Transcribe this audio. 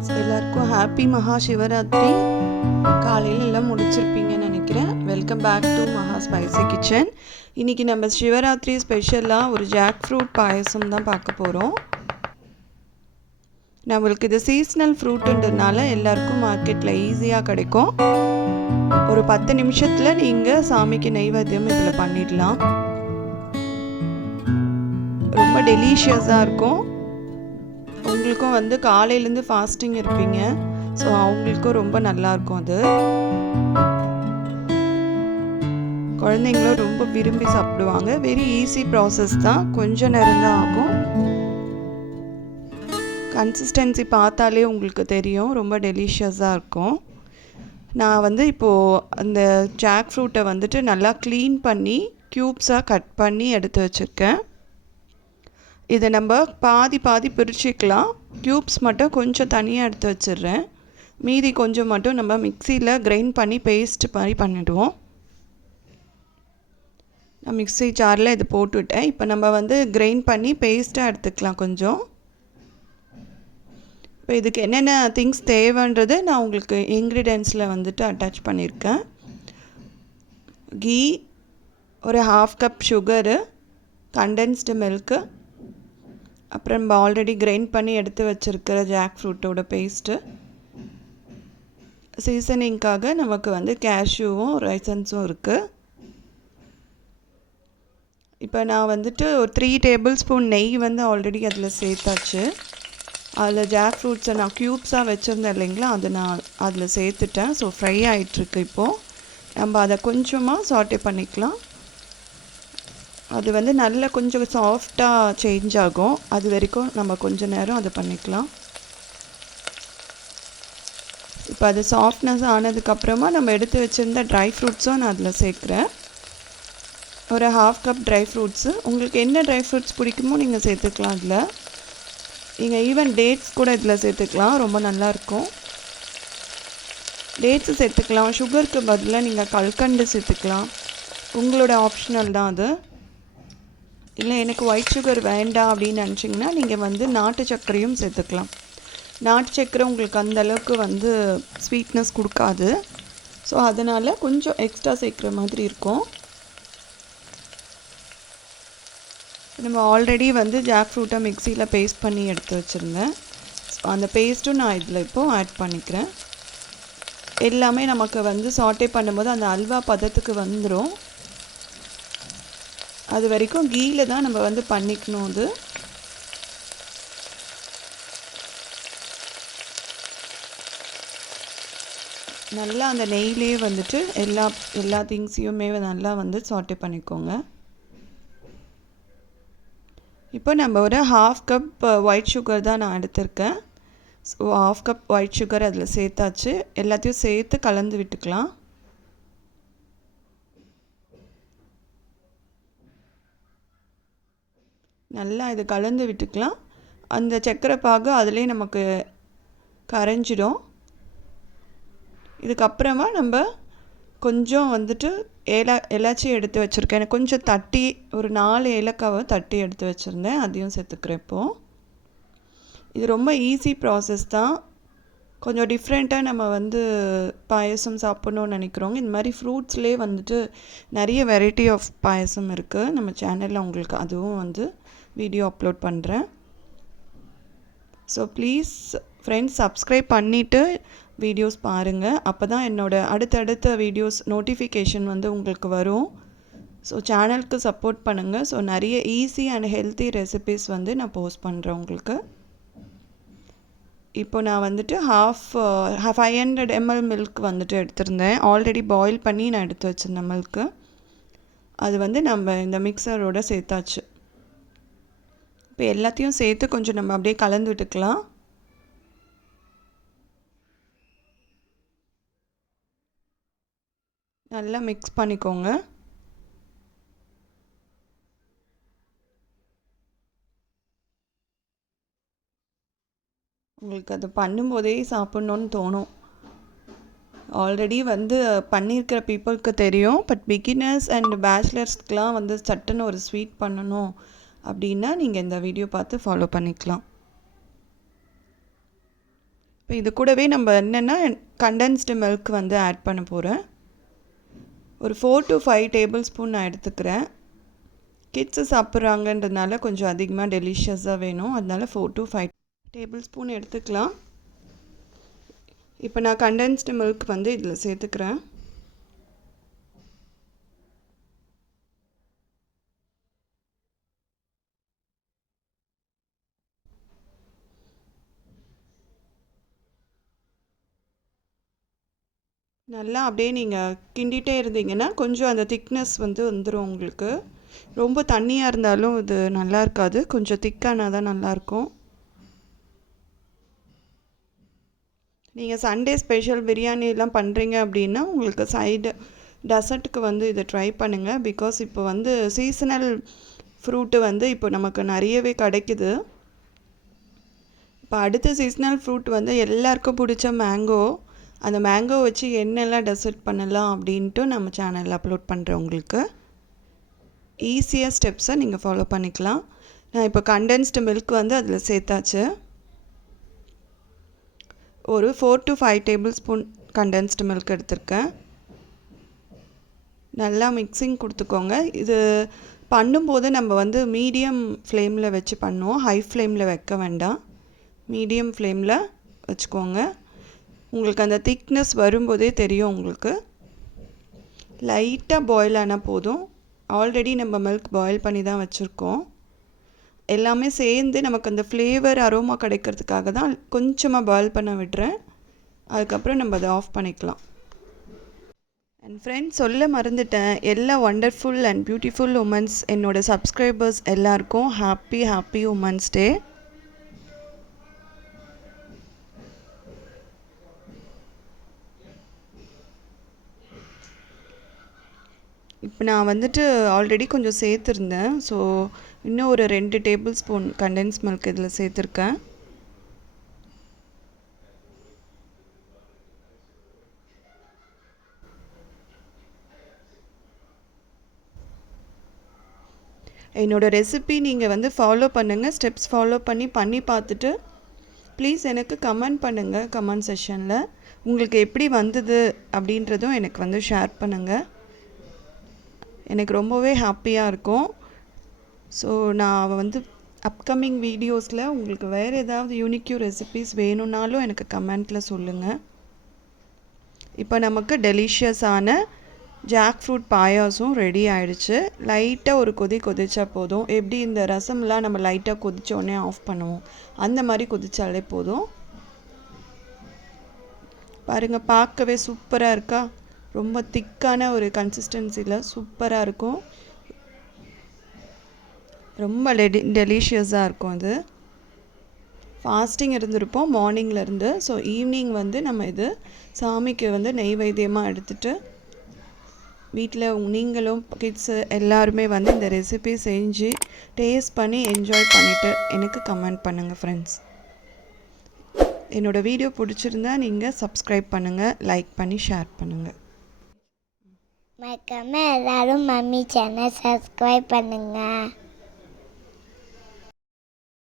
Friends, எல்லாருக்கும் happy மகா சிவராத்திரி. காலையில் எல்லாம் முடிச்சிருப்பீங்கன்னு நினைக்கிறேன். வெல்கம் பேக் டு மகா ஸ்பைசி கிச்சன். இன்றைக்கி நம்ம சிவராத்திரி ஸ்பெஷலாக ஒரு ஜாக் ஃப்ரூட் பாயசம் தான் பார்க்க போகிறோம். நம்மளுக்கு இது சீஸ்னல் ஃப்ரூட்டுன்றதுனால எல்லாருக்கும் மார்க்கெட்டில் ஈஸியாக கிடைக்கும். ஒரு 10 நிமிஷத்தில் நீங்கள் சாமிக்கு நெய்வேத்தியம் இதில் பண்ணிடலாம். ரொம்ப டெலிஷியஸாக இருக்கும். உங்களுக்கும் காலையிலேருந்து ஃபாஸ்டிங் இருப்பீங்க, ஸோ அவங்களுக்கும் ரொம்ப நல்லாயிருக்கும். அது குழந்தைங்களும் ரொம்ப விரும்பி சாப்பிடுவாங்க. வெரி ஈஸி ப்ராசஸ் தான், கொஞ்சம் நேரம் தான் ஆகும். கன்சிஸ்டன்சி பார்த்தாலே உங்களுக்கு தெரியும், ரொம்ப டெலிஷியஸாக இருக்கும். நான் இப்போது அந்த ஜாக் ஃப்ரூட்டை நல்லா க்ளீன் பண்ணி க்யூப்ஸாக கட் பண்ணி எடுத்து வச்சுருக்கேன். இதை நம்ம பாதி பிரிச்சுக்கலாம். க்யூப்ஸ் மட்டும் கொஞ்சம் தனியாக எடுத்து வச்சிடுறேன். மீதி கொஞ்சம் மட்டும் நம்ம மிக்சியில் கிரைண்ட் பண்ணி பேஸ்ட் மாதிரி பண்ணிவிடுவோம். நான் மிக்சி ஜாரில் இது போட்டுவிட்டேன். இப்போ நம்ம கிரைண்ட் பண்ணி பேஸ்ட்டாக எடுத்துக்கலாம் கொஞ்சம். இப்போ இதுக்கு என்னென்ன திங்ஸ் தேவைன்றது நான் உங்களுக்கு இன்க்ரீடியன்ஸில் அட்டாச் பண்ணியிருக்கேன். கீ, ஒரு 1/2 கப் சுகரு, கண்டென்ஸ்டு மில்க்கு, அப்புறம் நம்ம ஆல்ரெடி கிரைண்ட் பண்ணி எடுத்து வச்சுருக்கிற ஜாக் ஃப்ரூட்டோட பேஸ்ட்டு, சீசனிங்காக நமக்கு கேஷ்யூவும் ரைசன்ஸும் இருக்குது. இப்போ நான் ஒரு 3 டேபிள் ஸ்பூன் நெய் ஆல்ரெடி அதில் சேர்த்தாச்சு. அதில் ஜாக் ஃப்ரூட்ஸை நான் க்யூப்ஸாக வச்சுருந்தேன் இல்லைங்களா, அதை நான் அதில் சேர்த்துட்டேன். ஸோ ஃப்ரை ஆகிட்டுருக்கு. இப்போது நம்ம அதை கொஞ்சமாக சாட்டே பண்ணிக்கலாம். அது நல்லா கொஞ்சம் சாஃப்டாக சேஞ்ச் ஆகும். அது வரைக்கும் நம்ம கொஞ்சம் நேரம் அதை பண்ணிக்கலாம். இப்போ அது சாஃப்ட்னஸ் ஆனதுக்கப்புறமா நம்ம எடுத்து வச்சுருந்த ட்ரை ஃப்ரூட்ஸும் நான் அதில் சேர்க்குறேன். ஒரு 1/2 கப் ட்ரை ஃப்ரூட்ஸு. உங்களுக்கு என்ன ட்ரை ஃப்ரூட்ஸ் பிடிக்குமோ நீங்கள் சேர்த்துக்கலாம். அதில் நீங்கள் ஈவன் டேட்ஸ் கூட இதில் சேர்த்துக்கலாம், ரொம்ப நல்லாயிருக்கும். டேட்ஸு சேர்த்துக்கலாம். சுகருக்கு பதிலாக நீங்கள் கல்கண்டு சேர்த்துக்கலாம். உங்களோட ஆப்ஷனல் தான் அது. இல்லை எனக்கு ஒயிட் சுகர் வேண்டாம் அப்படின்னு நினச்சிங்கன்னா நீங்கள் நாட்டு சர்க்கரையும் சேர்த்துக்கலாம். நாட்டு சர்க்கரை உங்களுக்கு அந்தளவுக்கு ஸ்வீட்னஸ் கொடுக்காது. ஸோ அதனால் கொஞ்சம் எக்ஸ்ட்ரா சேர்க்குற மாதிரி இருக்கும். நம்ம ஆல்ரெடி ஜாக் ஃப்ரூட்டை மிக்சியில் பேஸ்ட் பண்ணி எடுத்து வச்சுருந்தேன். ஸோ அந்த பேஸ்ட்டும் நான் இதில் இப்போது ஆட் பண்ணிக்கிறேன். எல்லாமே நமக்கு சாட்டே பண்ணும்போது அந்த அல்வா பதத்துக்கு வந்துடும். அது வரைக்கும் கீயில் தான் நம்ம பண்ணிக்கணும். அது நல்லா அந்த நெய்யிலே எல்லா திங்ஸையுமே நல்லா சாட்டே பண்ணிக்கோங்க. இப்போ நம்ம ஒரு 1/2 கப் ஒயிட் சுகர் தான் நான் எடுத்திருக்கேன். ஸோ 1/2 கப் ஒயிட் சுகர் அதில் சேர்த்தாச்சு. எல்லாத்தையும் சேர்த்து கலந்து விட்டுக்கலாம். நல்லா இது கலந்து விட்டுக்கலாம். அந்த சர்க்கரை பாகு அதிலே நமக்கு கரைஞ்சிடும். இதுக்கப்புறமா நம்ம கொஞ்சம் எலாச்சி எடுத்து வச்சுருக்கேன். எனக்கு கொஞ்சம் தட்டி ஒரு 4 ஏலக்காவை தட்டி எடுத்து வச்சுருந்தேன், அதையும் சேர்த்துக்கிறேன். இப்போது இது ரொம்ப ஈஸி ப்ராசஸ் தான். கொஞ்சம் டிஃப்ரெண்ட்டாக நம்ம பாயசம் சாப்பிட்ணுன்னு நினைக்கிறோங்க. இந்த மாதிரி ஃப்ரூட்ஸ்லேயே நிறைய வெரைட்டி ஆஃப் பாயசம் இருக்குது. நம்ம சேனலில் உங்களுக்கு அதுவும் வீடியோ அப்லோட் பண்ணுறேன். ஸோ ப்ளீஸ் ஃப்ரெண்ட்ஸ், சப்ஸ்கிரைப் பண்ணிவிட்டு வீடியோஸ் பாருங்கள். அப்போ தான் என்னோடய அடுத்தடுத்த வீடியோஸ் நோட்டிஃபிகேஷன் உங்களுக்கு வரும். ஸோ சேனலுக்கு சப்போர்ட் பண்ணுங்கள். ஸோ நிறைய ஈஸி அண்ட் ஹெல்த்தி ரெசிபீஸ் நான் போஸ்ட் பண்ணுறேன் உங்களுக்கு. இப்போ நான் 500 ml மில்க் எடுத்திருந்தேன். ஆல்ரெடி பாயில் பண்ணி நான் எடுத்து வச்சுருந்தேன் மில்க்கு. அது நம்ம இந்த மிக்சரோடு சேர்த்தாச்சு. இப்போ எல்லாத்தையும் சேர்த்து கொஞ்சம் நம்ம அப்படியே கலந்து விட்டுக்கலாம். நல்லா மிக்ஸ் பண்ணிக்கோங்க. உங்களுக்கு அது பண்ணும்போதே சாப்பிட்ணுன்னு தோணும். ஆல்ரெடி பண்ணியிருக்கிற பீப்புளுக்கு தெரியும். பட் பிகினர்ஸ் அண்ட் பேச்சுலர்ஸ்க்கெலாம் சட்டுன்னு ஒரு ஸ்வீட் பண்ணணும் அப்படின்னா நீங்கள் இந்த வீடியோ பார்த்து ஃபாலோ பண்ணிக்கலாம். இப்போ இது கூடவே நம்ம என்னென்னா கண்டென்ஸ்டு மில்க் வந்து ஆட் பண்ண போகிறேன். ஒரு 4 to 5 டேபிள் ஸ்பூன் நான் எடுத்துக்கிறேன். கிட்ஸு சாப்பிட்றாங்கன்றதுனால கொஞ்சம் அதிகமாக டெலிஷியஸாக வேணும், அதனால 4 to 5 டேபிள் ஸ்பூன் எடுத்துக்கலாம். இப்போ நான் கண்டென்ஸ்டு மில்க் வந்து இதில் சேர்த்துக்கிறேன். நல்லா அப்படியே நீங்கள் கிண்டிகிட்டே இருந்தீங்கன்னா கொஞ்சம் அந்த திக்னஸ் வந்து வந்துடும் உங்களுக்கு. ரொம்ப தண்ணியாக இருந்தாலும் இது நல்லா இருக்காது, கொஞ்சம் திக்கானால் தான் நல்லாயிருக்கும். நீங்கள் சண்டே ஸ்பெஷல் பிரியாணிலாம் பண்ணுறீங்க அப்படின்னா உங்களுக்கு சைடு டெசர்ட்டுக்கு வந்து இதை ட்ரை பண்ணுங்கள். பிகாஸ் இப்போ வந்து சீசனல் ஃப்ரூட்டு வந்து இப்போ நமக்கு நிறையவே கிடைக்குது. இப்போ அடுத்த சீசனல் ஃப்ரூட் வந்து எல்லாருக்கும் பிடிச்ச மேங்கோ. அந்த மேங்கோ வச்சு என்னெல்லாம் டெசர்ட் பண்ணலாம் அப்படின்ட்டு நம்ம சேனலில் அப்லோட் பண்ணுறேன். உங்களுக்கு ஈஸியாக ஸ்டெப்ஸை நீங்கள் ஃபாலோ பண்ணிக்கலாம். நான் இப்போ கண்டென்ஸ்டு மில்க் வந்து அதில் சேர்த்தாச்சு. ஒரு 4 to 5 table spoon condensed milk எடுத்திருக்கேன். நல்லா மிக்சிங் கொடுத்துக்கோங்க. இது பண்ணும்போது நம்ம வந்து மீடியம் ஃப்ளேமில் வச்சு பண்ணுவோம், ஹை ஃப்ளேமில் வைக்க வேண்டாம். மீடியம் ஃப்ளேமில் வச்சுக்கோங்க. உங்களுக்கு அந்த திக்னஸ் வரும்போதே தெரியும். உங்களுக்கு லைட்டாக பாயில் ஆனால் போதும். ஆல்ரெடி நம்ம மில்க் பாயில் பண்ணி தான் வச்சுருக்கோம். எல்லாமே சேர்ந்து நமக்கு அந்த ஃப்ளேவர் அரோமா கிடைக்கிறதுக்காக தான் கொஞ்சமாக பாயில் பண்ண விடுறேன். அதுக்கப்புறம் நம்ம அதை ஆஃப் பண்ணிக்கலாம். அண்ட் ஃப்ரெண்ட்ஸ், சொல்ல மறந்துட்டேன், எல்லா ஒண்டர்ஃபுல் அண்ட் பியூட்டிஃபுல் உமன்ஸ் என்னோடய சப்ஸ்கிரைபர்ஸ் எல்லாருக்கும் ஹாப்பி உமன்ஸ் டே. இப்போ நான் வந்துட்டு ஆல்ரெடி கொஞ்சம் சேர்த்துருந்தேன். ஸோ இன்னும் ஒரு 2 டேபிள் ஸ்பூன் கண்டென்ஸ் மில்க் இதில் சேர்த்துருக்கேன். என்னோடய ரெசிபி நீங்கள் வந்து ஃபாலோ பண்ணுங்கள். ஸ்டெப்ஸ் ஃபாலோ பண்ணி பார்த்துட்டு ப்ளீஸ் எனக்கு கமெண்ட் பண்ணுங்கள். கமெண்ட் செஷனில் உங்களுக்கு எப்படி வந்தது அப்படின்றதும் எனக்கு வந்து ஷேர் பண்ணுங்கள். எனக்கு ரொம்பவே ஹாப்பியாக இருக்கும். ஸோ நான் வந்து அப்கமிங் வீடியோஸில் உங்களுக்கு வேறு ஏதாவது யூனிக்யூ ரெசிபீஸ் வேணும்னாலும் எனக்கு கமெண்ட்டில் சொல்லுங்கள். இப்போ நமக்கு டெலிஷியஸான ஜாக் ஃப்ரூட் பாயாசம் ரெடி ஆகிடுச்சு. லைட்டாக ஒரு கொதிச்சா போதும். எப்படி இந்த ரசம்லாம் நம்ம லைட்டாக கொதித்தோடனே ஆஃப் பண்ணுவோம், அந்த மாதிரி கொதிச்சாலே போதும். பாருங்கள், பார்க்கவே சூப்பராக இருக்கா? ரொம்ப திக்கான ஒரு கன்சிஸ்டன்சியில் சூப்பராக இருக்கும். ரொம்ப டெலிஷியஸாக இருக்கும். அது ஃபாஸ்டிங் இருந்திருப்போம் மார்னிங்லேருந்து. ஸோ ஈவினிங் வந்து நம்ம இது சாமிக்கு வந்து நெய்வேத்தியமாக எடுத்துகிட்டு வீட்டில் நீங்களும் கிட்ஸு எல்லாருமே வந்து இந்த ரெசிபி செஞ்சு டேஸ்ட் பண்ணி என்ஜாய் பண்ணிவிட்டு எனக்கு கமெண்ட் பண்ணுங்கள் ஃப்ரெண்ட்ஸ். என்னோடய வீடியோ பிடிச்சிருந்தா நீங்கள் சப்ஸ்கிரைப் பண்ணுங்கள், லைக் பண்ணி ஷேர் பண்ணுங்கள். மறக்காம எல்லாரும் மம்மி சேனல் சப்ஸ்கிரைப் பண்ணுங்கள்.